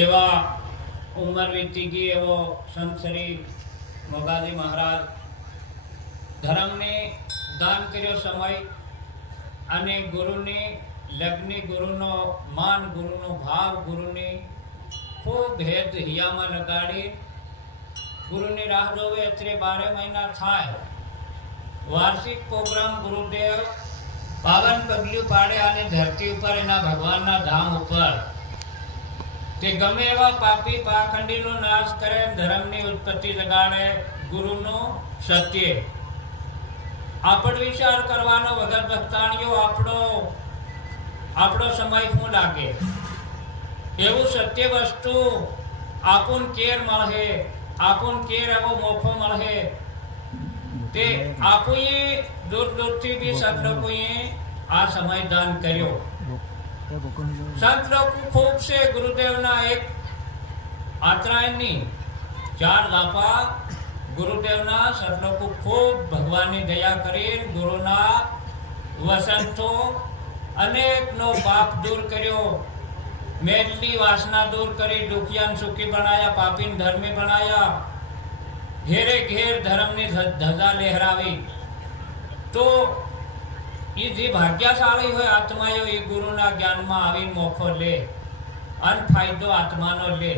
એવા ઉંમર વીતી ગઈ એવો સંત શ્રી મોગાજી મહારાજ ધર્મને દાન કર્યો સમય અને ગુરુની લગ્ની ગુરુનો માન ગુરુનો ભાવ ગુરુની ખૂબ હેત હિયામાં લગાડી ગુરુની રાહ જોવે અત્રે 12 મહિના થાય વાર્ષિક પ્રોગ્રામ ગુરુદેવ પાવન પગલું પાડે અને ધરતી ઉપર એના ભગવાનના ધામ ઉપર તે ગમે એવા પાપી પાખંડીનો નાશ કરે ધર્મની ઉત્પત્તિ જગાડે ગુરુનો સત્ય આપણ વિચાર કરવાનો વગર ભક્તાણીઓ આપણો સમય શું લાગે એવું સત્ય વસ્તુ આપણ કેર મળે આપણ કેર એવો મોકો મળે તે આપોએ દૂર દૂરથી બી સત લોકોએ આ સમય દાન કર્યો સંત લોકો ખૂબ છે ગુરુદેવના એક આત્રાયણની 4 લાપા ગુરુદેવના સતલોકો ખૂબ ભગવાનની દયા કરી ગુરુના વસંતો અનેકનો પાપ દૂર કર્યો, મેલની વાસના દૂર કરી, દુખિયાન સુખી બનાયા, પાપીન ધર્મી બનાયા, ઘેરે ઘેર ધર્મની ધજા લહેરાવી. તો એ જે ભાગ્યશાળી હોય આત્માઓ એ ગુરુના જ્ઞાનમાં આવીને મોખો લે અને ફાયદો આત્માનો લે.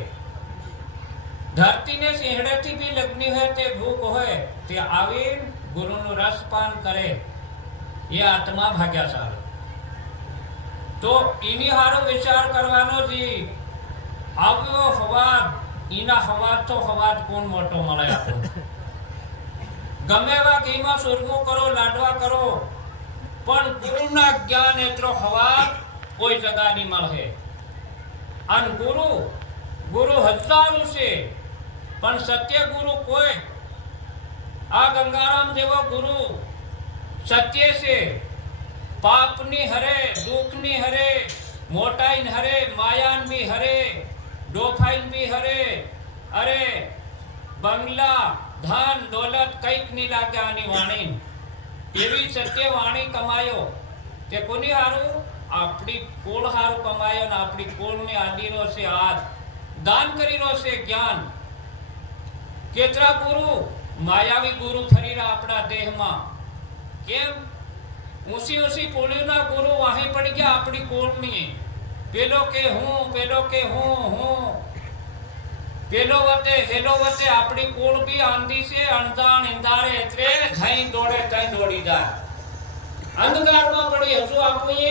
ધરતીને સિંહડેથી બી લગ્ની હોય તે ભૂખ હોય તે આવીને ગુરુનું રસપાન કરે, એ આત્મા ભાગ્યશાળી. તો એની હારો વિચાર કરવાનો જી આવ્યો હવાદ, એના હવાદ તો હવાદ કોણ મોટો મળે આપણને. ગમે એવા ઘીમાં સુરગું કરો, લાડવા કરો, પણ ગુરુના જ્ઞાન એટલો હવાદ કોઈ જગા નહીં મળે. અને ગુરુ હજારો છે, પણ સત્ય ગુરુ કોઈ. આ ગંગારામ જેવો ગુરુ સત્ય છે, પાપની હરે, દુઃખની હરે, મોટાઈન હરે, માયાન બી હરે, ડોફાઈન બી હરે. અરે બંગલા, ધન, દોલત કઈક નહીં લાગે આની વાણી. એવી સત્ય વાણી કમાયો તે કોની હારું? આપણી કુળ હારું કમાયો ને આપણી કુળની આદિનો છે હાથ દાન કરીનો છે જ્ઞાન. કેટલા ગુરુ માયાવી ગુરુ ફરી રહ્યા આપણા દેહમાં. કેમ? ઊંચી કુળના ગુરુ વાહી પડી ગયા આપણી કુળની. પેલો કે હું, પેલો કે હું, પેલો વતે હેલો વતે. આપણી કુળ બી આંધી છે, અણજાણ ઇંદારે એટલે જઈ દોડે તઈ દોડી જાય. અંધકારમાં પડી હજુ આપણે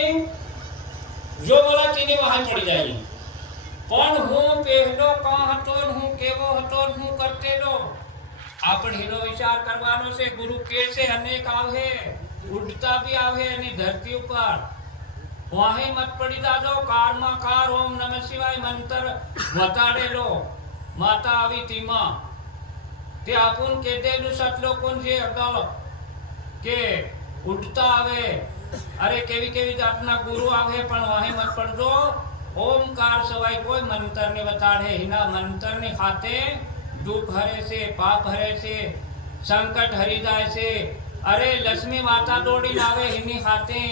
જો બોલા તેની વાહી પડી જાય. પણ હું પહેલો કાં હતો, હું કેવો હતો, હું કરતેલો, આપણે એનો વિચાર કરવાનો છે. ગુરુ કે છે અનેક આવે, ઉડતા બી આવે એની ધરતી ઉપર. વાહી મત પડી જાજો. કારમાં કાર ઓમ નમઃ શિવાય મંત્ર વતાડેલો માતા આવી તીમાં તે આપુન કહેલું સતલોકોન જે અગાઉ કે ઉડતા આવે. અરે કેવી કેવી જાતના ગુરુ આવે, પણ વાહી મત પડજો. ઓમકાર સવાય કોઈ મંત્ર ને વતાડે. એના મંત્ર ની ખાતે દુઃખ હરે છે, પાપ હરે છે, સંકટ હરી જાય છે. અરે લક્ષ્મી માતા દોડીને આવે એની ખાતે.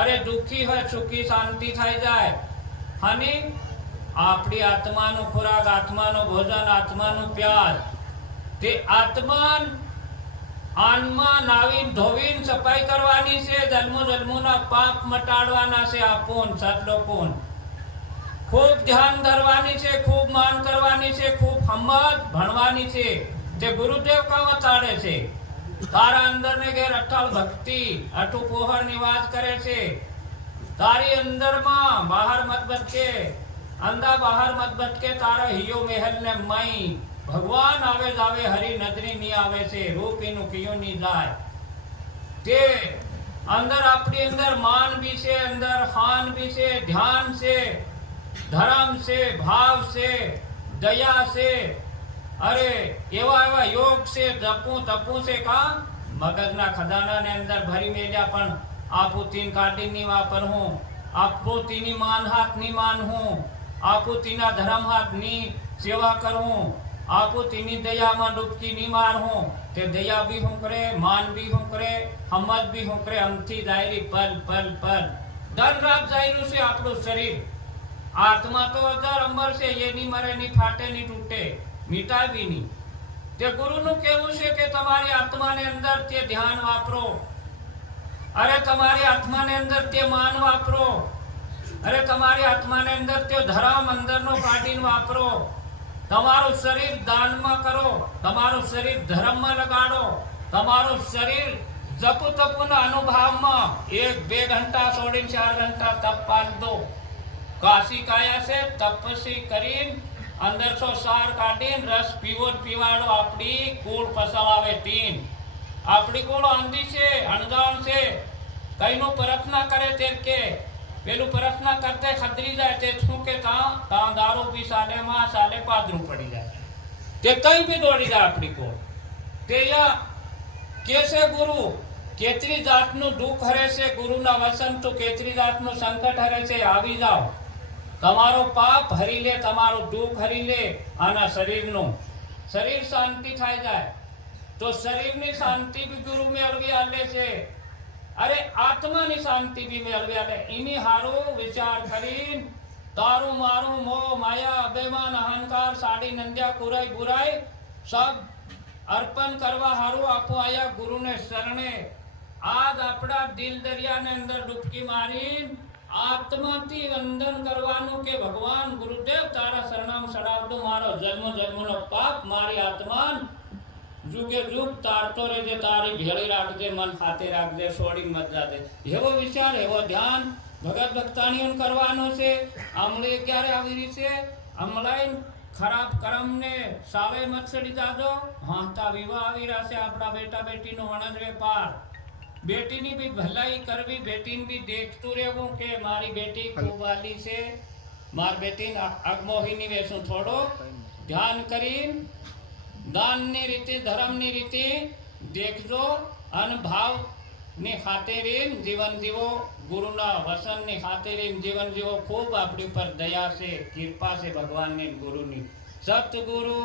અરે દુઃખી હોય સુખી શાંતિ થઈ જાય. અને આપણી આત્માનો ખોરાક, આત્માનો ભોજન, આત્માનો પ્યાર, તે આત્માન આનમાં નાવીન ધોવીન સફાઈ કરવાની છે. જન્મો જન્મોના પાપ મટાડવાના છે. આપોન સતલોકોન ખૂબ ધ્યાન ધરવાની છે, ખૂબ માન કરવાની છે, ખૂબ સમજ ભણવાની છે. તે ગુરુદેવ કા વતાડે છે. તારા અંદર ને ઘેર અટલ ભક્તિ, અટુ પોહર નિવાસ કરે છે. તારી અંદરમાં બહાર મત ભટકે, અંદા બહાર મત ભટકે. તારા હિયો મહેલ ને મઈ ભગવાન આવે જાવે, હરી નજરી ની આવે છે. રૂપ એનું કિયો ની જાય. તે અંદર આપણી અંદર માન બી છે, અંદર હાન બી છે, ધ્યાન છે, ધર્મ છે, ભાવ છે, દયા છે. અરે એવા એવા યોગ છે, જપું તપું છે. કા મગજના ખજાના ને અંદર ભરી મેલ્યા, પણ આપો તીન કાઢી ની વાપર હું, આપો તીની માન હાથ ની માન હું, આપો તીના ધર્મ હાથ ની સેવા કરું, આપો તીની દયામાં ડૂબકી ની માર હું. તે દયા બી હું કરે, માન બી હું કરે, સમજ બી હું કરે. અમથી જાયરી પલ પલ પલ દર રાત જાયરું છે આપણું શરીર. આત્મા તો અજર અમર છે, એની મરે ની ફાટે ની તૂટે, મીટાય બી નહીં. તે ગુરુનું કહેવું છે કે તમારી આત્માને અંદર તે ધ્યાન વાપરો. અરે તમારી આત્માને અંદર તે માન વાપરો. અરે તમારી આત્માને અંદર તે ધર્મ અંદરનો કાઢીને વાપરો. તમારું શરીર દાનમાં કરો, તમારું શરીર ધર્મમાં લગાડો, તમારું શરીર જપ તપના અનુભવમાં 1-2 ઘંટા છોડીને 4 ઘંટા તપ પાડ દો. કાશી કાયા છે તપસ્વી કરીને અંદર સો સાર કાઢીને રસ પીવો પીવાડો. આપણી કુળ ફસવાવે તીન. આપણી કુળ આંધી છે, અણજાણ છે. કઈનું પ્રાર્થના કરે તે કે પેલું પ્રાર્થના કરતે ખતરી જાય તે શું કે તાં દારૂ પી સાલે પાદરું પડી જાય. તે કઈ બી દોડી જાય આપણી કુળ. તે કે છે ગુરુ કેતરી જાતનું દુઃખ હરે છે. ગુરુના વસન તો કેતરી જાતનું સંકટ હરે છે. આવી જાઓ, તમારો પાપ હરી લે, તમારું દુઃખ હરી લે. આના શરીરનું શરીર શાંતિ થઈ જાય. તો શરીરની શાંતિ બી ગુરુ મેળવી આલે છે, અરે આત્માની શાંતિ બી મેળવી આલે. એની હારો વિચાર કરીને તારું મારું મોહ માયા અભિમાન અહંકાર સાડી નંદ્યા કુરાઈ બુરાઈ સબ અર્પણ કરવા હારું આપો આયા ગુરુને શરણે. આજ આપણા દિલ દરિયાને અંદર ડૂબકી મારી આત્માથી વંદન કરવાનું કે ભગવાન ગુરુદેવ તારા શરણામ સડાવતો મારો જન્મ જન્મનો પાપ મારી આત્માન જુગે જુગ તારતો રહેજે, તારી ભેળી રાખજે, મન ખાતે રાખજે, છોડી મત જાજે. એવો વિચાર એવો ધ્યાન ભગત ભક્તાણીઓ કરવાનો છે. આમળે ક્યારે આવી રહી છે? અમલાઈ ખરાબ કર્મને સાવે મત સડી જાજો. હાંતા વિવાહ આવી રહ્યા છે. આપણા બેટા બેટીનો વણજ વેપાર, બેટીની બી ભલાઈ કરવી, બેટીને બી દેખતું રહેવું કે મારી બેટી ખૂબ વાલી છે, મારી બેટીને અગમોહીની વેસું. થોડો ધ્યાન કરીને દાનની રીતે ધર્મની રીતે દેખજો અને ભાવની ખાતેરીન જીવન જીવો, ગુરુના વસનની ખાતેરીન જીવન જીવો. ખૂબ આપણી પર દયા છે, કૃપા છે ભગવાનની ગુરુની. સતગુરુ